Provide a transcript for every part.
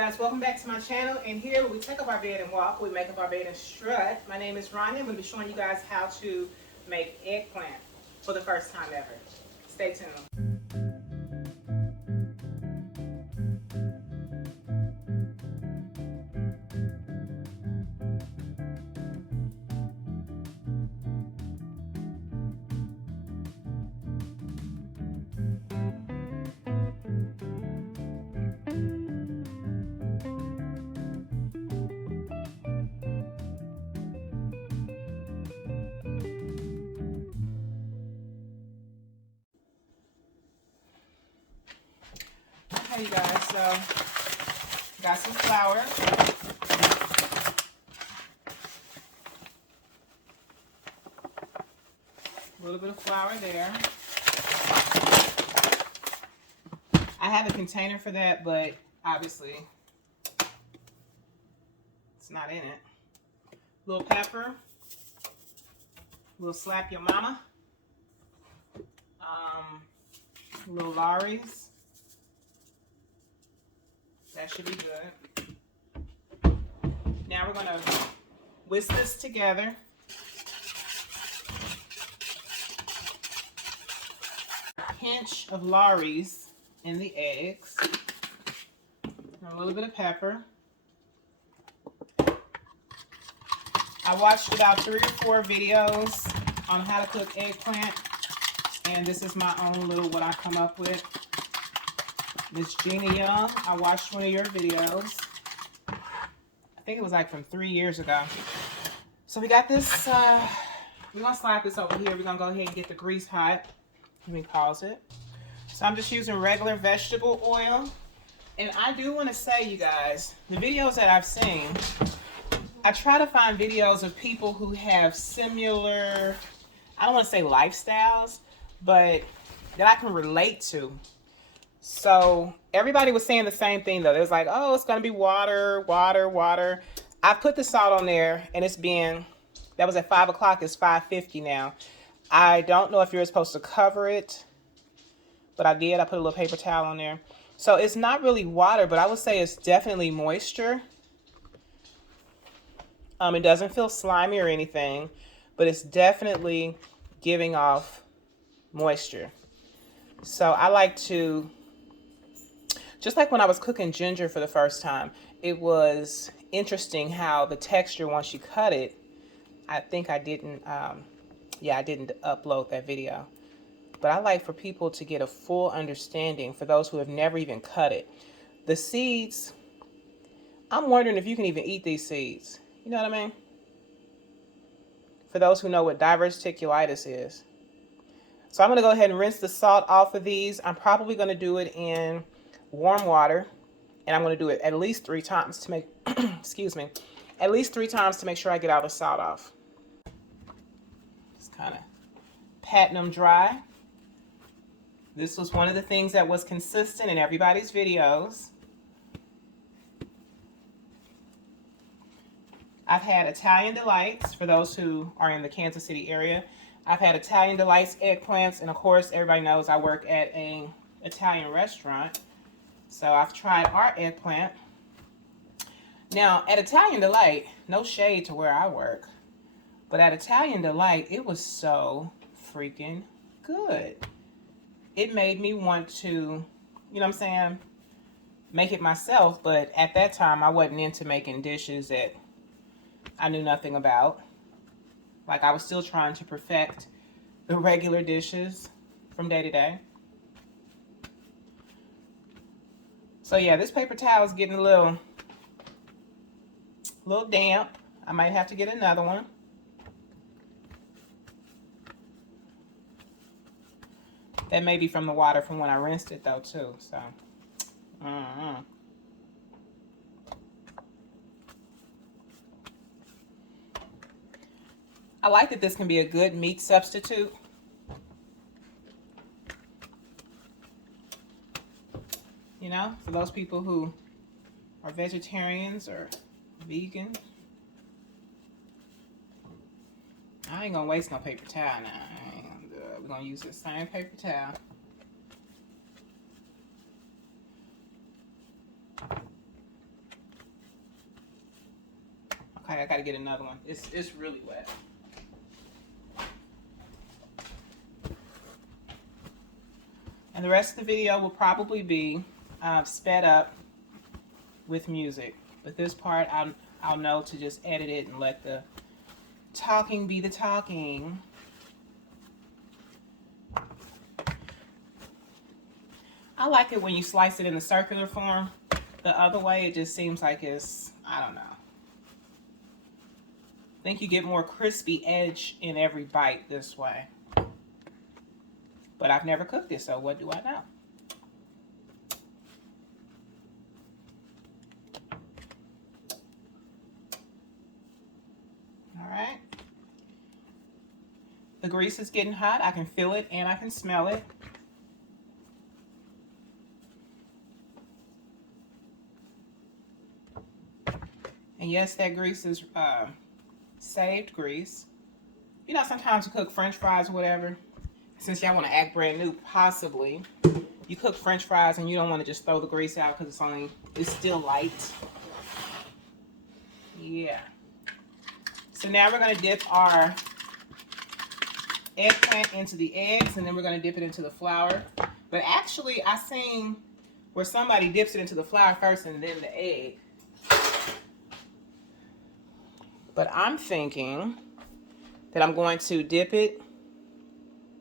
Guys, welcome back to my channel, and here we take up our bed and walk, we make up our bed and strut. My name is Rhonda. I'm going to be showing you guys how to make eggplant for the first time ever. Stay tuned. Okay, you guys, so got some flour. A little bit of flour there. I have a container for that, but obviously it's not in it. A little pepper. A little slap your mama. A little Lawry's. That should be good. Now we're going to whisk this together. A pinch of Lawry's in the eggs. And a little bit of pepper. I watched about 3 or 4 videos on how to cook eggplant, and this is my own little what I come up with. Miss Gina Young, I watched one of your videos. I think it was like from 3 years ago. So we got this, we're gonna slap this over here. We're gonna go ahead and get the grease hot. Let me pause it. So I'm just using regular vegetable oil. And I do wanna say, you guys, the videos that I've seen, I try to find videos of people who have similar, I don't wanna say lifestyles, but that I can relate to. So everybody was saying the same thing though. It was like, oh, it's gonna be water, water, water. I put the salt on there, and it's being, that was at 5 o'clock, it's 5:50 now. I don't know if you're supposed to cover it, but I did. I put a little paper towel on there. So it's not really water, but I would say it's definitely moisture. It doesn't feel slimy or anything, but it's definitely giving off moisture. So I like to, just like when I was cooking ginger for the first time, it was interesting how the texture, once you cut it, I think I didn't, I didn't upload that video. But I like for people to get a full understanding, for those who have never even cut it. The seeds, I'm wondering if you can even eat these seeds. You know what I mean? For those who know what diverticulitis is. So I'm going to go ahead and rinse the salt off of these. I'm probably going to do it in warm water, and I'm going to do it at least 3 times to make, excuse me, at least 3 times to make sure I get all the salt off. Just kind of patting them dry. This was one of the things that was consistent in everybody's videos. I've had Italian Delights, for those who are in the Kansas City area. I've had Italian Delights eggplants, and of course everybody knows I work at an Italian restaurant. So I've tried our eggplant. Now at Italian Delight, no shade to where I work, but at Italian Delight, it was so freaking good. It made me want to, you know what I'm saying, make it myself, but at that time I wasn't into making dishes that I knew nothing about. Like, I was still trying to perfect the regular dishes from day to day. So yeah, this paper towel is getting a little damp. I might have to get another one. That may be from the water from when I rinsed it though too, so. I like that this can be a good meat substitute. You know, for those people who are vegetarians or vegan. I ain't gonna waste no paper towel now. I ain't gonna do it. We're gonna use the same paper towel. Okay, I gotta get another one. It's really wet. And the rest of the video will probably be sped up with music. But this part, I'll know to just edit it and let the talking be the talking. I like it when you slice it in the circular form. The other way, it just seems like it's, I don't know. I think you get more crispy edge in every bite this way. But I've never cooked it, so what do I know? All right. The grease is getting hot. I can feel it and I can smell it. And yes, that grease is saved grease. You know, sometimes you cook French fries or whatever. Since y'all want to act brand new, possibly. You cook French fries and you don't want to just throw the grease out because it's still light. Yeah. So now we're going to dip our eggplant into the eggs, and then we're going to dip it into the flour. But actually, I seen where somebody dips it into the flour first and then the egg. But I'm thinking that I'm going to dip it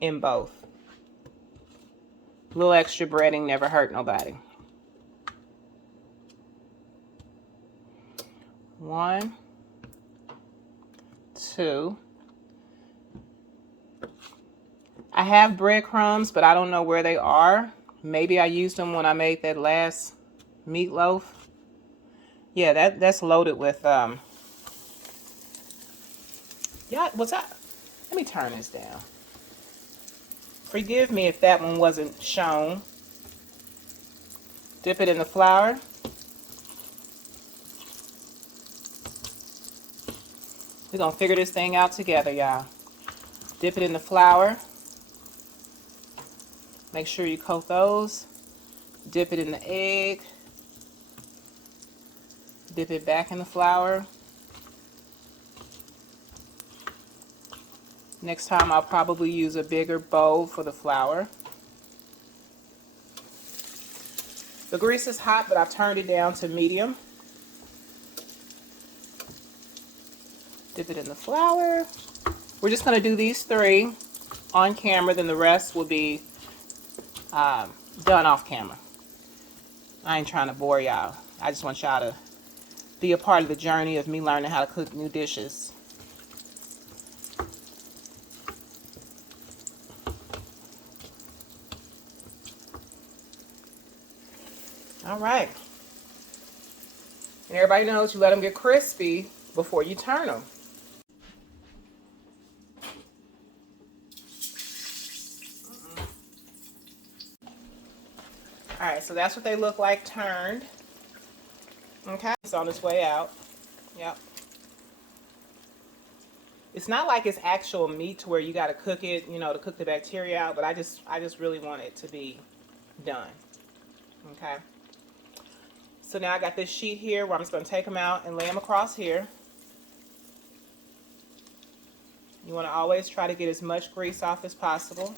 in both. A little extra breading never hurt nobody. 1, 2. I have breadcrumbs, but I don't know where they are. Maybe I used them when I made that last meatloaf. Yeah, that's loaded with yeah, what's up? Let me turn this down. Forgive me if that one wasn't shown. Dip it in the flour. We're gonna figure this thing out together, y'all. Dip it in the flour. Make sure you coat those. Dip it in the egg. Dip it back in the flour. Next time I'll probably use a bigger bowl for the flour. The grease is hot, but I've turned it down to medium. Dip it in the flour. We're just going to do these 3 on camera, then the rest will be done off camera. I ain't trying to bore y'all. I just want y'all to be a part of the journey of me learning how to cook new dishes. All right. And everybody knows you let them get crispy before you turn them. All right, so that's what they look like turned. Okay, it's on its way out. Yep. It's not like it's actual meat to where you got to cook it, you know, to cook the bacteria out, but I just really want it to be done. Okay. So now I got this sheet here where I'm just going to take them out and lay them across here. You want to always try to get as much grease off as possible.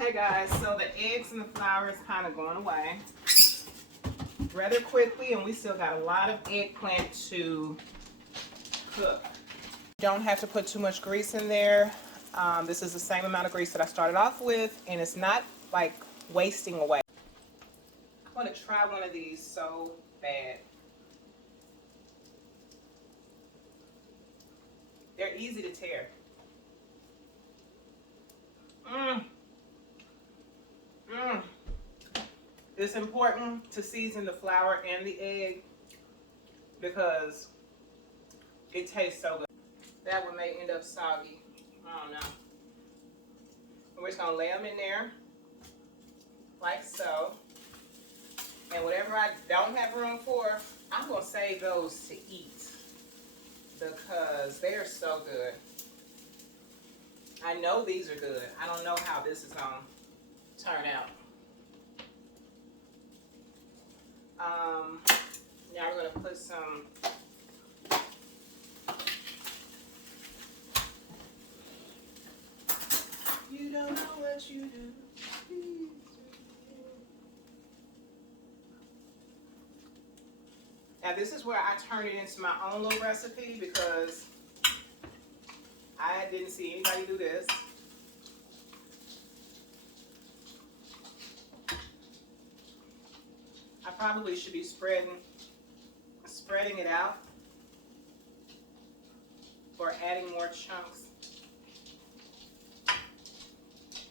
Okay guys, so the eggs and the flour is kind of going away rather quickly, and we still got a lot of eggplant to cook. Don't have to put too much grease in there. This is the same amount of grease that I started off with, and it's not like wasting away. I want to try one of these so bad. They're easy to tear. It's important to season the flour and the egg because it tastes so good. That one may end up soggy. I don't know. We're just going to lay them in there like so. And whatever I don't have room for, I'm going to save those to eat because they are so good. I know these are good. I don't know how this is going to turn out. Now we're going to put some Now this is where I turned it into my own little recipe because I didn't see anybody do this. I probably should be spreading it out or adding more chunks.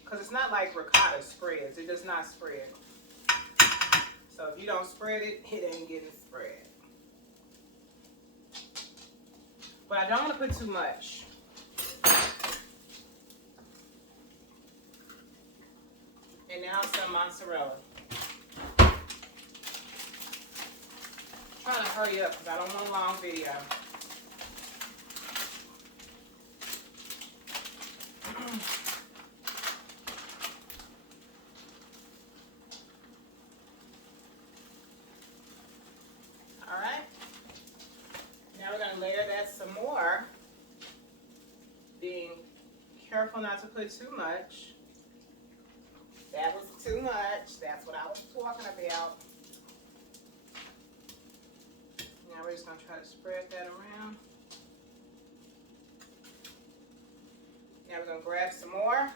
Because it's not like ricotta spreads. It does not spread. So if you don't spread it, it ain't getting spread. But I don't want to put too much. And now some mozzarella. I'm trying to hurry up because I don't want a long video. Alright. Now we're going to layer that some more. Being careful not to put too much. That was too much. That's what I was talking about. Now we're just going to try to spread that around. Now we're going to grab some more.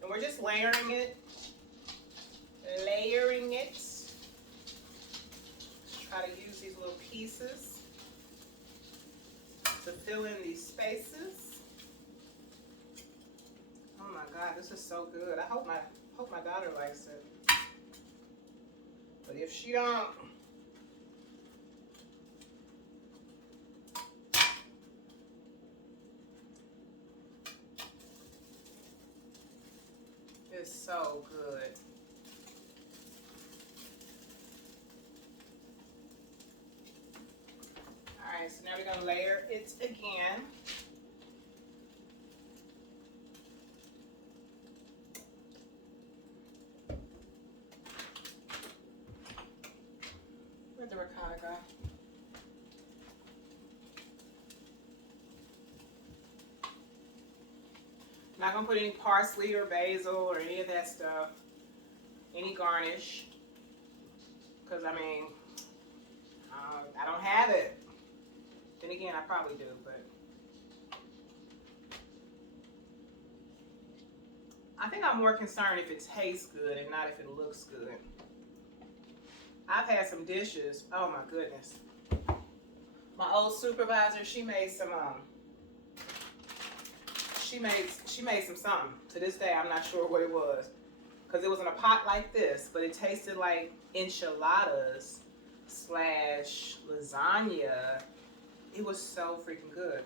And we're just layering it. Layering it. Just try to use these little pieces to fill in these spaces. Oh my God, this is so good. I hope my daughter likes it. But if she don't, it's so good. Alright, so now we're going to layer it again. Where'd the ricotta go? Not going to put any parsley or basil or any of that stuff. Any garnish. Because, I mean, I don't have it. Then again, I probably do, but I think I'm more concerned if it tastes good and not if it looks good. I've had some dishes, oh my goodness. My old supervisor, she made some she made some something. To this day, I'm not sure what it was. Because it was in a pot like this, but it tasted like enchiladas / lasagna. It was so freaking good.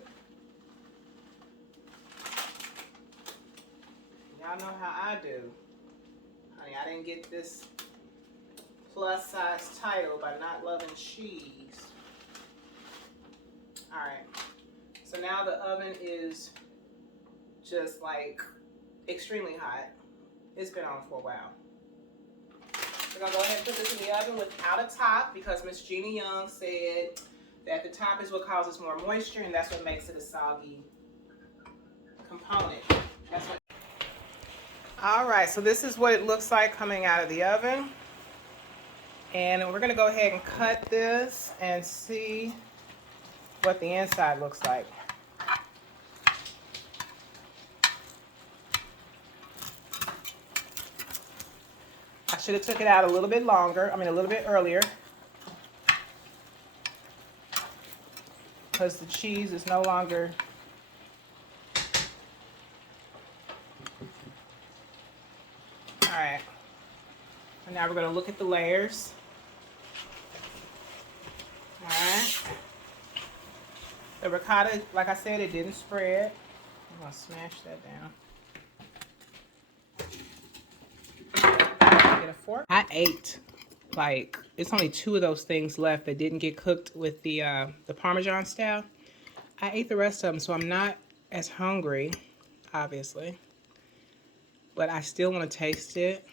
Y'all know how I do. Honey, I didn't get this plus size title by not loving cheese. Alright. So now the oven is just like extremely hot. It's been on for a while. We're going to go ahead and put this in the oven without a top because Miss Jeannie Young said that the top is what causes more moisture and that's what makes it a soggy component. That's what. All right, so this is what it looks like coming out of the oven. And we're going to go ahead and cut this and see what the inside looks like. I should have took it out a little bit longer, a little bit earlier. Because the cheese is no longer alright. And now we're going to look at the layers. Alright. The ricotta, like I said, it didn't spread. I'm going to smash that down. Get a fork. I ate, like, it's only 2 of those things left that didn't get cooked with the Parmesan style. I ate the rest of them, so I'm not as hungry, obviously. But I still want to taste it.